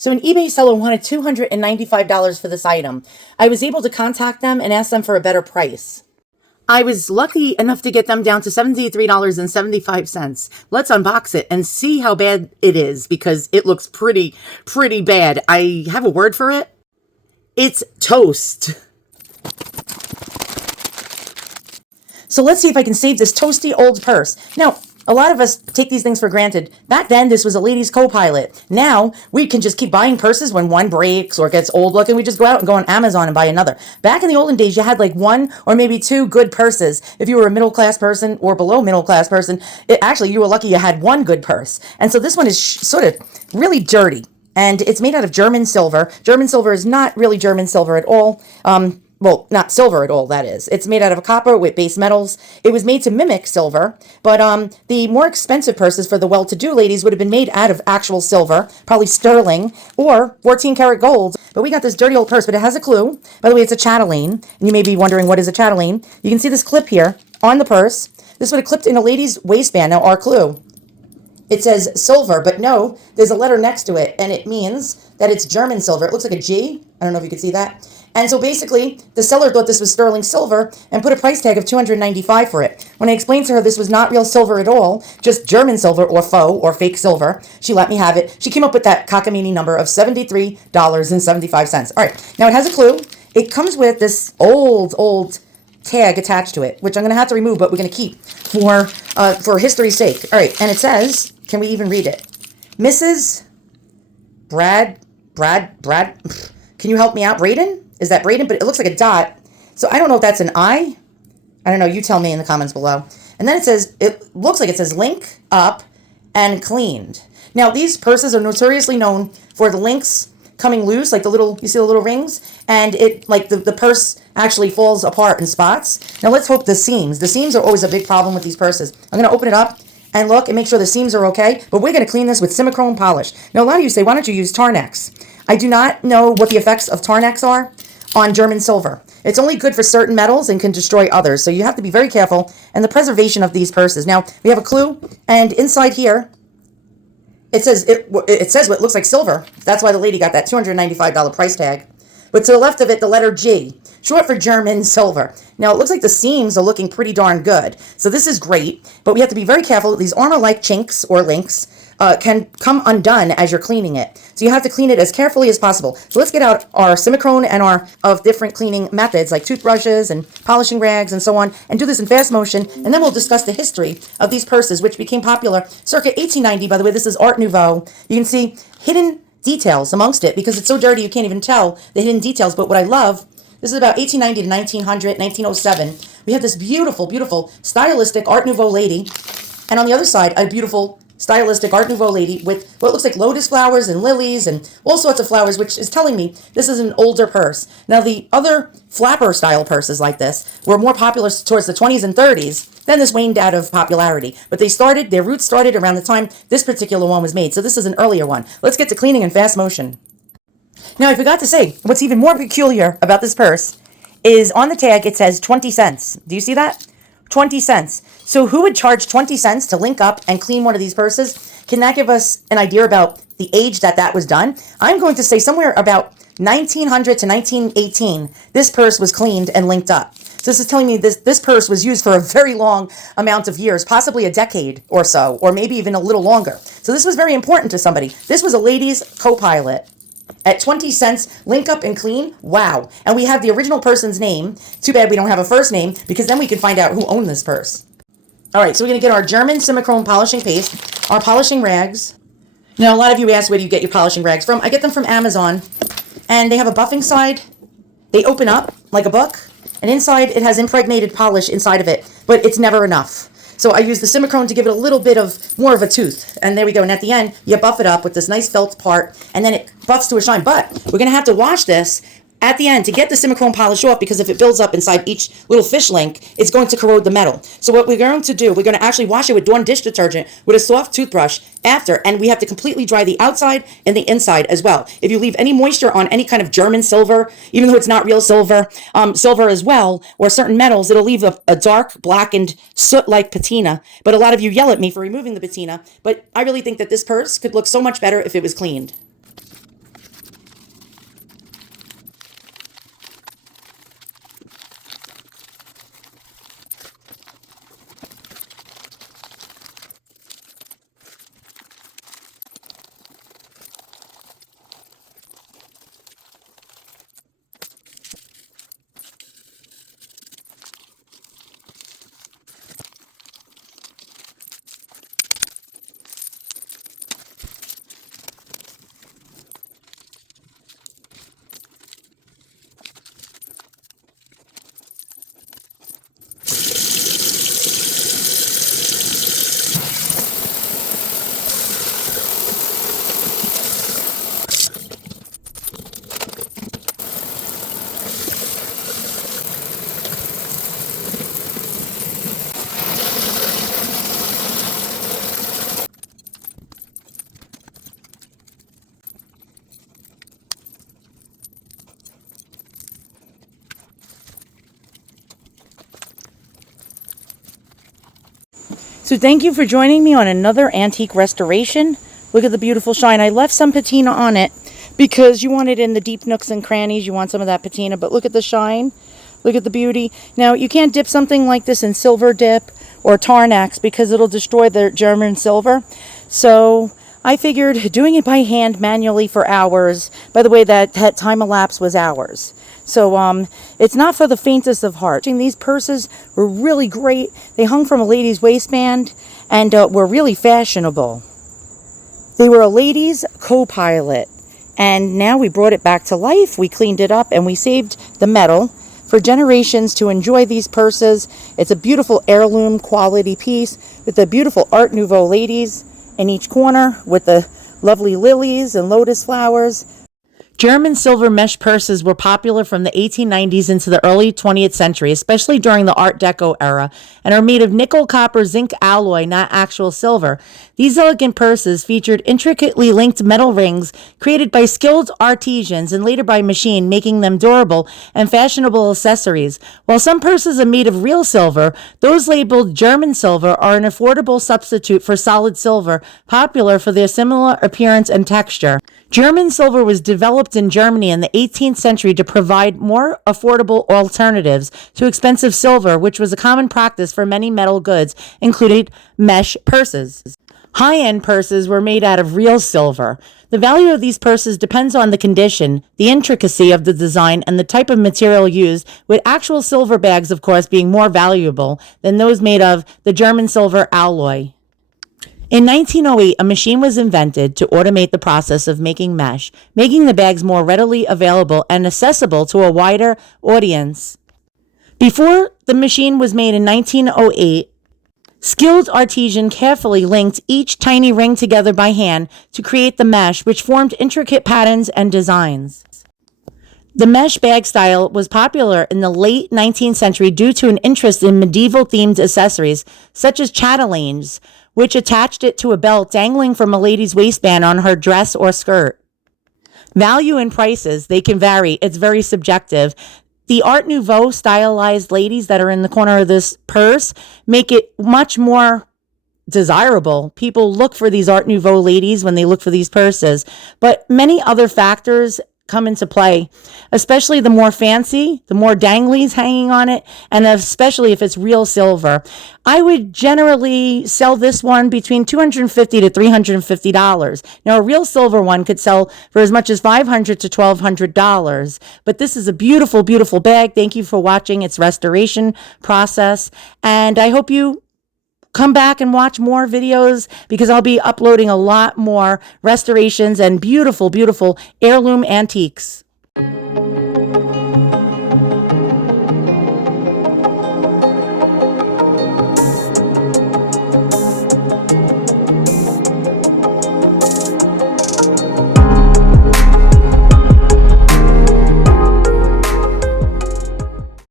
So an eBay seller wanted $295 for this item. I was able to contact them and ask them for a better price. I was lucky enough to get them down to $73.75. Let's unbox it and see how bad it is, because it looks pretty bad. I have a word for it. It's toast. So let's see if I can save this toasty old purse. Now, a lot of us take these things for granted. Back then, this was a lady's co-pilot. Now, we can just keep buying purses when one breaks or gets old looking. We just go out and go on Amazon and buy another. Back in the olden days, you had like one or maybe two good purses. If you were a middle-class person or below middle-class person, actually, you were lucky you had one good purse. And so this one is sort of really dirty. And it's made out of German silver. German silver is not really German silver at all. Well, not silver at all, that is. It's made out of copper with base metals. It was made to mimic silver, but the more expensive purses for the well-to-do ladies would have been made out of actual silver, probably sterling, or 14-karat gold. But we got this dirty old purse, but it has a clue. By the way, it's a chatelaine, and you may be wondering, what is a chatelaine? You can see this clip here on the purse. This would have clipped in a lady's waistband. Now, our clue. It says silver, but no, there's a letter next to it, and it means that it's German silver. It looks like a G. I don't know if you can see that. And so basically, the seller thought this was sterling silver and put a price tag of $295 for it. When I explained to her this was not real silver at all, just German silver or faux or fake silver, she let me have it. She came up with that cockamamie number of $73.75. All right, now it has a clue. It comes with this old tag attached to it, which I'm going to have to remove, but we're going to keep for history's sake. All right, and it says, can we even read it? Mrs. Brad, can you help me out? Braden? Is that Braden? But it looks like a dot. So I don't know if that's an I. I don't know. You tell me in the comments below. And then it looks like it says link up and cleaned. Now, these purses are notoriously known for the links coming loose, like you see the little rings, and the purse actually falls apart in spots. Now, let's hope the seams are always a big problem with these purses. I'm going to open it up and look and make sure the seams are okay, but we're going to clean this with Simichrome Polish. Now, a lot of you say, why don't you use Tarnish? I do not know what the effects of Tarnish are on German silver. It's only good for certain metals and can destroy others, so you have to be very careful in the preservation of these purses. Now, we have a clue, and inside here, it says what looks like silver. That's why the lady got that $295 price tag. But to the left of it, the letter G, short for German silver. Now, it looks like the seams are looking pretty darn good. So this is great, but we have to be very careful. These armor-like chinks or links can come undone as you're cleaning it. So you have to clean it as carefully as possible. So let's get out our Simichrome and our different cleaning methods like toothbrushes and polishing rags and so on, and do this in fast motion, and then we'll discuss the history of these purses, which became popular circa 1890. By the way, this is Art Nouveau. You can see hidden details amongst it because it's so dirty you can't even tell the hidden details. But what I love, this is about 1890 to 1900, 1907. We have this beautiful, stylistic Art Nouveau lady, and on the other side, a beautiful stylistic Art Nouveau lady with what looks like lotus flowers and lilies and all sorts of flowers, which is telling me this is an older purse. Now, the other flapper style purses like this were more popular towards the 20s and 30s. Then this waned out of popularity. But their roots started around the time this particular one was made. So this is an earlier one. Let's get to cleaning in fast motion. Now, I forgot to say, what's even more peculiar about this purse is on the tag it says 20 cents. Do you see that? 20 cents. So who would charge 20 cents to link up and clean one of these purses? Can that give us an idea about the age that was done? I'm going to say somewhere about 1900 to 1918, this purse was cleaned and linked up. So this is telling me this purse was used for a very long amount of years, possibly a decade or so, or maybe even a little longer. So this was very important to somebody. This was a lady's co-pilot. At 20 cents, link up and clean. Wow. And we have the original person's name. Too bad we don't have a first name, because then we can find out who owned this purse. All right, so we're going to get our German Simichrome polishing paste, our polishing rags. Now, a lot of you ask, where do you get your polishing rags from? I get them from Amazon, and they have a buffing side. They open up like a book, and inside it has impregnated polish inside of it, but it's never enough. So I use the Simichrome to give it a little bit of more of a tooth. And there we go. And at the end, you buff it up with this nice felt part, and then it buffs to a shine. But we're going to have to wash this at the end to get the Simichrome polish off, because if it builds up inside each little fish link, it's going to corrode the metal. So what we're going to do, we're going to actually wash it with Dawn dish detergent with a soft toothbrush after, and we have to completely dry the outside and the inside as well. If you leave any moisture on any kind of German silver, even though it's not real silver, silver as well, or certain metals, it'll leave a dark, blackened, soot-like patina. But a lot of you yell at me for removing the patina, but I really think that this purse could look so much better if it was cleaned. So thank you for joining me on another antique restoration. Look at the beautiful shine. I left some patina on it because you want it in the deep nooks and crannies. You want some of that patina, but look at the shine. Look at the beauty. Now, you can't dip something like this in silver dip or Tarnish because it'll destroy the German silver. So I figured doing it by hand manually for hours. By the way, that time elapsed was hours. So it's not for the faintest of heart. These purses were really great. They hung from a lady's waistband and were really fashionable. They were a lady's co-pilot. And now we brought it back to life. We cleaned it up and we saved the metal for generations to enjoy these purses. It's a beautiful heirloom quality piece with the beautiful Art Nouveau ladies in each corner with the lovely lilies and lotus flowers. German silver mesh purses were popular from the 1890s into the early 20th century, especially during the Art Deco era, and are made of nickel, copper, zinc alloy, not actual silver. These elegant purses featured intricately linked metal rings created by skilled artisans and later by machine, making them durable and fashionable accessories. While some purses are made of real silver, those labeled German silver are an affordable substitute for solid silver, popular for their similar appearance and texture. German silver was developed in Germany in the 18th century to provide more affordable alternatives to expensive silver, which was a common practice for many metal goods, including mesh purses. High-end purses were made out of real silver. The value of these purses depends on the condition, the intricacy of the design, and the type of material used, with actual silver bags, of course, being more valuable than those made of the German silver alloy. In 1908, a machine was invented to automate the process of making mesh, making the bags more readily available and accessible to a wider audience. Before the machine was made in 1908, skilled artisan carefully linked each tiny ring together by hand to create the mesh, which formed intricate patterns and designs. The mesh bag style was popular in the late 19th century due to an interest in medieval-themed accessories, such as chatelaines, which attached it to a belt dangling from a lady's waistband on her dress or skirt. Value and prices, they can vary. It's very subjective. The Art Nouveau stylized ladies that are in the corner of this purse make it much more desirable. People look for these Art Nouveau ladies when they look for these purses, but many other factors come into play, especially the more fancy, the more danglies hanging on it, and especially if it's real silver. I would generally sell this one between $250 to $350. Now, a real silver one could sell for as much as $500 to $1,200, but this is a beautiful, beautiful bag. Thank you for watching its restoration process, and I hope you come back and watch more videos because I'll be uploading a lot more restorations and beautiful, beautiful heirloom antiques.